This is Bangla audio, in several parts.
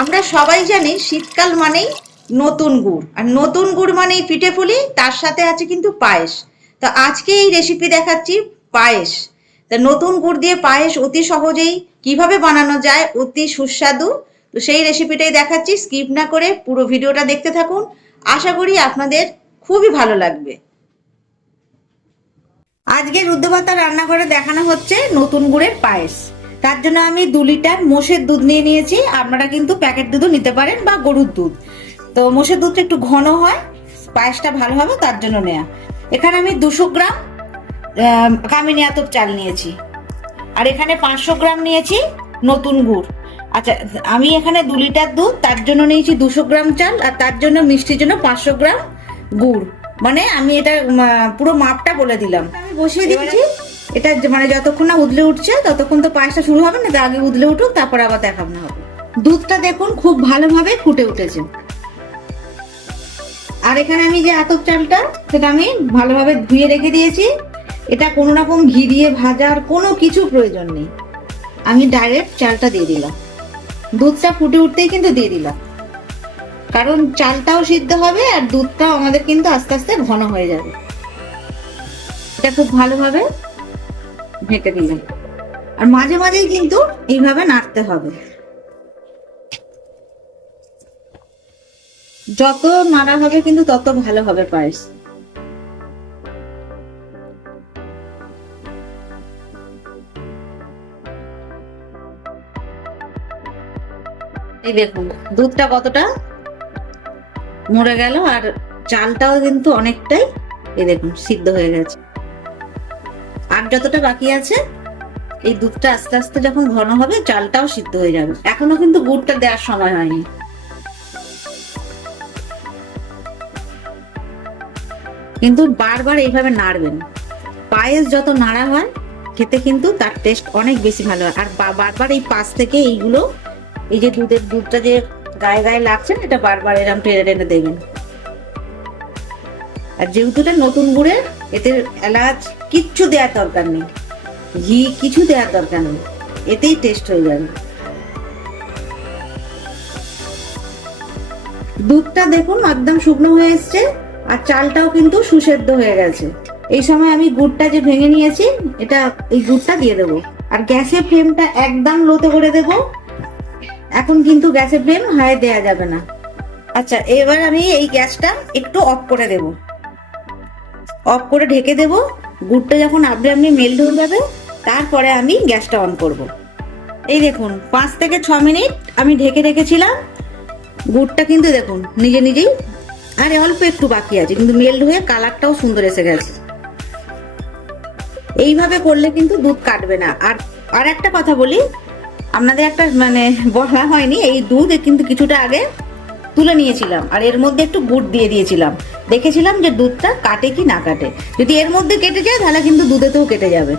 আমরা সবাই জানি শীতকাল মানেই নতুন গুড়। আর নতুন গুড় মানেই পিঠে পুলি, তার সাথে আছে কিন্তু পায়েস। তো আজকে এই রেসিপি দেখাচ্ছি পায়েস। তা নতুন গুড় দিয়ে পায়েস অতি সহজেই কীভাবে বানানো যায় অতি সুস্বাদু। তো সেই রেসিপিটাই দেখাচ্ছি স্কিপ না করে পুরো ভিডিওটা দেখতে থাকুন। আশা করি আপনাদের খুবই ভালো লাগবে। আজকে রুদ্র ভাতা রান্না করে দেখানো হচ্ছে নতুন গুড়ের পায়েস। তার জন্য আমি দু লিটার মোষের দুধ নিয়ে নিয়েছি। আপনারা কিন্তু প্যাকেট দুধও নিতে পারেন বা গরুর দুধ। তো মোষের দুধটা একটু ঘন হয় পায়েসটা ভালো হবে তার জন্য নেয়া। এখানে আমি দুশো গ্রাম কামিনী আতপ চাল নিয়েছি। আর এখানে পাঁচশো গ্রাম নিয়েছি নতুন গুড়। আচ্ছা আমি এখানে দু লিটার দুধ তার জন্য নিয়েছি দুশো গ্রাম চাল আর তার জন্য মিষ্টির জন্য পাঁচশো গ্রাম গুড়। মানে আমি এটা পুরো মাপটা বলে দিলাম। আমি বসিয়ে দিচ্ছি। এটা মানে যতক্ষণ না উদলে উঠছে, ততক্ষণ তো পায়েসটা শুরু হবে না আগে উদলে উঠুক, তারপর আবার দেখানো হবে দুধটা দেখুন খুব ভালোভাবে ফুটে উঠেছে। আর এখানে আমি যে আতপ চালটা, সেটা আমি ভালোভাবে ধুয়ে রেখে দিয়েছি। এটা কোনো রকম ঘি দিয়ে ভাজার কোনো কিছু প্রয়োজন নেই। আমি ডাইরেক্ট চালটা দিয়ে দিলাম। দুধটা ফুটে উঠতেই কিন্তু দিয়ে দিলাম। কারণ চালটাও সিদ্ধ হবে আর দুধটাও আমাদের কিন্তু আস্তে আস্তে ঘন হয়ে যাবে। এটা খুব ভালোভাবে ঢেকে দিলাম। আর মাঝে মাঝেই কিন্তু এইভাবে নাড়তে হবে। যত নাড়া হবে কিন্তু তত ভালো হবে পায়েস। এই দেখুন, দুধটা কতটা মরে গেল আর চালটাও কিন্তু অনেকটাই, এই দেখুন, সিদ্ধ হয়ে গেছে। আর যতটা বাকি আছে, এই দুধটা আস্তে আস্তে যখন ঘন হবে, চালটাও সিদ্ধ হয়ে যাবে। এখনও কিন্তু গুড়টা দেওয়ার সময় হয়নি। কিন্তু বারবার এইভাবে নাড়বেন। পায়েস যত নাড়া হয়, খেতে কিন্তু তার টেস্ট অনেক বেশি ভালো হয়। আর বারবার এই পাশ থেকে এইগুলো, এই যে দুধের দুধটা যে গায়ে গায়ে লাগছে না, এটা বারবার এরকম টেনে টেনে দেবেন। আর যেহেতু নতুন গুড়ের এতে এলাচ কিচ্ছু দেওয়ার দরকার নেই। ঘি কিছু দেওয়ার দরকার নেই। এতেই টেস্ট হয়ে যাবে। দুধটা দেখুন একদম শুকনো হয়ে এসছে আর চালটাও কিন্তু সুসেদ্ধ হয়ে গেছে। এই সময় আমি গুড়টা যে ভেঙে নিয়েছি, এটা এই গুড়টা দিয়ে দেবো। আর গ্যাসের ফ্লেমটা একদম লোতে করে দেব। এখন কিন্তু গ্যাসের ফ্লেম হাই দেয়া যাবে না। আচ্ছা এবার আমি এই গ্যাসটা একটু অফ করে দেব। অফ করে ঢেকে দেব। গুড়টা যখন আপনি আপনি মেল্ট হয়ে যাবে, তারপরে আমি গ্যাসটা অন করব। এই দেখুন, পাঁচ থেকে ছ মিনিট আমি ঢেকে রেখেছিলাম। গুড়টা কিন্তু দেখুন, নিজে নিজেই, আরে অল্প একটু বাকি আছে, কিন্তু মেল্ট হয়ে কালারটাও সুন্দর এসে গেছে। এইভাবে করলে কিন্তু দুধ কাটবে না। আর আর একটা কথা বলি, আপনাদের একটা মানে বলা হয়নি, এই দুধ কিন্তু কিছুটা আগে তুলে নিয়েছিলাম আর এর মধ্যে একটু গুড় দিয়ে দিয়েছিলাম। দেখেছিলাম যে দুধটা কাটে কি না কাটে। যদি এর মধ্যে কেটে যায় তাহলে কিন্তু দুধেতেও কেটে যাবে।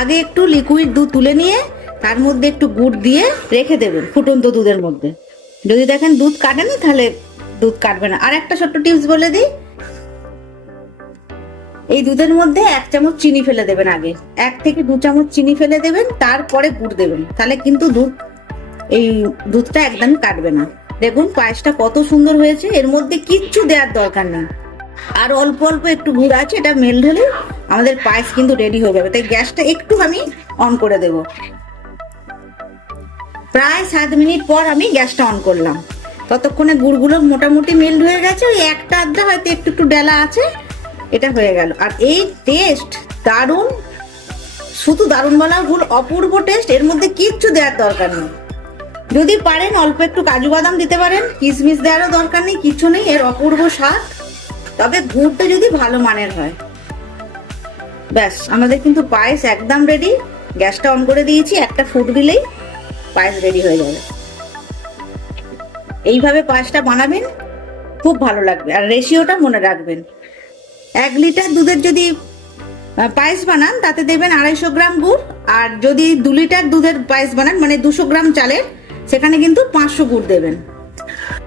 আগে একটু লিকুইড দুধ তুলে নিয়ে তার মধ্যে একটু গুড় দিয়ে রেখে দেবেন ফুটন্ত দুধের মধ্যে। যদি দেখেন দুধ কাটে না তাহলে দুধ কাটবে না। আর একটা ছোট্ট টিপস বলে দিই। এই দুধের মধ্যে এক চামচ চিনি ফেলে দেবেন আগে। এক থেকে দু চামচ চিনি ফেলে দেবেন, তারপরে গুড় দেবেন। তাহলে কিন্তু দুধ, এই দুধটা একদম কাটবে না। দেখুন, পায়েসটা কত সুন্দর হয়েছে। এর মধ্যে কিচ্ছু দেওয়ার দরকার নেই। আর অল্প অল্প একটু গুড় আছে, এটা মেল হলে আমাদের পায়েস কিন্তু রেডি হয়ে যাবে। তাই গ্যাসটা একটু আমি অন করে দেব। প্রায় সাত মিনিট পর আমি গ্যাসটা অন করলাম। ততক্ষণে গুড়গুলো মোটামুটি মেল্ট হয়ে গেছে। ওই একটা আধটা হয়তো একটু একটু ডেলা আছে, এটা হয়ে গেল। আর এই টেস্ট দারুণ, শুধু দারুণ বলা ভুল, অপূর্ব টেস্ট এর মধ্যে কিচ্ছু দেওয়ার দরকার নেই। যদি পারেন অল্প একটু কাজু বাদাম দিতে পারেন, কিশমিশ দেওয়ারও দরকার নেই, কিছু নেই, এর অপূর্ব স্বাদ। তবে গুড়টা যদি ভালো মানের হয়। ব্যাস, আমাদের কিন্তু পায়েস একদম রেডি গ্যাসটা অন করে দিয়েছি, একটা ফুট দিলেই পায়েস রেডি হয়ে যাবে। এইভাবে পায়েসটা বানাবেন, খুব ভালো লাগবে। আর রেশিওটা মনে রাখবেন। এক লিটার দুধের যদি পায়েস বানান, তাতে দেবেন আড়াইশো গ্রাম গুড়। আর যদি দু লিটার দুধের পায়েস বানান মানে দুশো গ্রাম চালের সেখানে কিন্তু পাঁচশো গুড় দেবেন।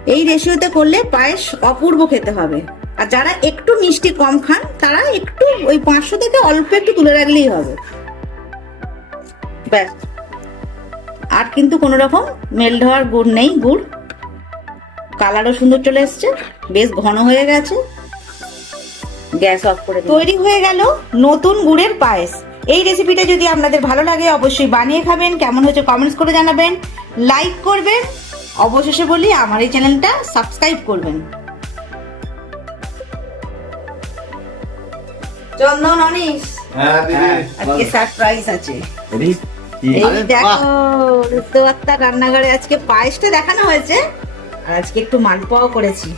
এই রেশিওতে করলে পায়েস অপূর্ব খেতে হবে। আর যারা একটু মিষ্টি কম খান, তারা একটু ওই পাঁচশো থেকে অল্প একটু তুলে রাখলেই হবে। ব্যাস। আর কিন্তু কোনো রকম মেল্ট হওয়ার গুড় নেই, গুড়। কালারও সুন্দর চলে এসছে, বেশ ঘন হয়ে গেছে। গ্যাস অফ করে তৈরি হয়ে গেল নতুন গুড়ের পায়েস। এই রেসিপিটা যদি আপনাদের ভালো লাগে অবশ্যই বানিয়ে খাবেন। কেমন হচ্ছে কমেন্টস করে জানাবেন। লাইক করবেন। অবশেষে বলি আমার এই চ্যানেলটা সাবস্ক্রাইব করবেন। চন্দন অনিস হ্যাঁ আজকে সারপ্রাইজ আছে। এই দেখো রুদ্রবার্তা রান্নাঘরে আজকে পায়েসটা দেখানো হয়েছে। আর আজকে একটু মালপোয়াও করেছি।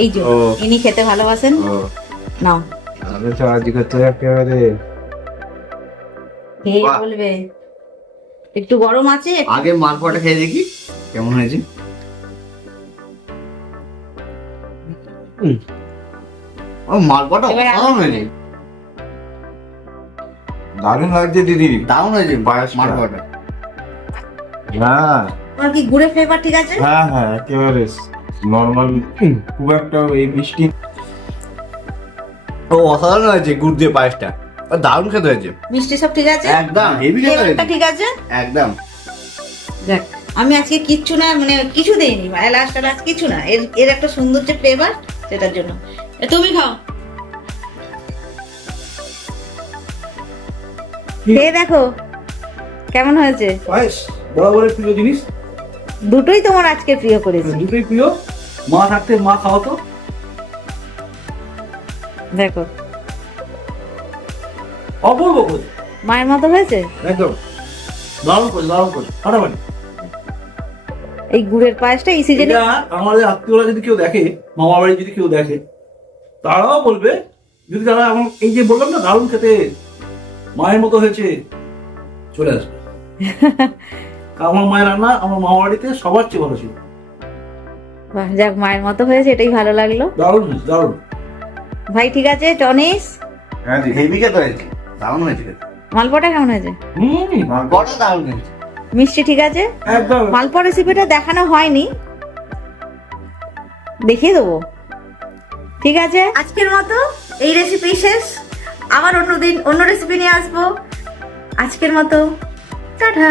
এই যে। ইনি খেতে ভালোবাসেন। নাও। আমি তো আজকে তো একেবারে খেয়ে বলবে? একটু গরম আছে? আগে মালপোয়াটা খেয়ে দেখি কেমন হয়েছে? ও মালপোয়াটা এবার আমি- অসাধারণ হয়েছে। দারুণ লাগছে দিদি। দারুণ হয়েছে। মালপোয়াটা হ্যাঁ। তোমার কি গুড়ের ফ্লেভার ঠিক আছে? হ্যাঁ হ্যাঁ একেবারে নর্মাল খুব একটা এই মিষ্টি। ও অসাধারণ হয়েছে গুড় দিয়ে পায়েসটা। দারুণ খেতে হয়েছে। মিষ্টি সব ঠিক আছে? একদম হেভি খেতে হয়েছে। ঠিক আছে? একদম। দেখ আমি আজকে কিচ্ছু না মানে কিছু দেইনি এলাচ টেলাচ কিছু না। এর এর একটা সুন্দর যে ফ্লেভার সেটার জন্য। এ, তুমি খাও। খেয়ে দেখো কেমন হয়েছে? পায়েস বরাবরের প্রিয় জিনিস। দুটোই তোমার আজকে প্রিয় করেছি। দুটোই প্রিয়। মা থাকতে মা খাওয়াতো। দেখো অপূর্ব করে মায়ের মতো হয়েছে? একদম। দারুণ করে দারুণ করে ফাটাফাটি। এই গুড়ের পায়েসটা এই সিজনে আমাদের আত্মীয়রা যদি কেউ দেখে মামা বাড়ি যদি কেউ দেখে তারাও বলবে যদি তারা আমার এই যে বললাম না দারুণ খেতে মায়ের মতো হয়েছে চলে আসবে। আমার মায়ের রান্না আমার মামা বাড়িতে সবার চেয়ে ভালো ছিল। যাক মায়ের মতো হয়েছে এটাই ভালো লাগল। দারুণ দারুণ। ভাই ঠিক আছে টনিস? হ্যাঁ হেভি খেতে হয়েছে। দারুণ মালপোয়াটা কেমন হয়েছে? মালপোয়াটা দারুণ হয়েছে। মিষ্টি ঠিক আছে? একদম। মালপোয়া রেসিপিটা দেখানো হয়নি। দেখিয়ে দেবো। ঠিক আছে? আজকের মতো এই রেসিপি শেষ। আবার অন্যদিন অন্য রেসিপি নিয়ে আসব। আজকের মতো। টাটা।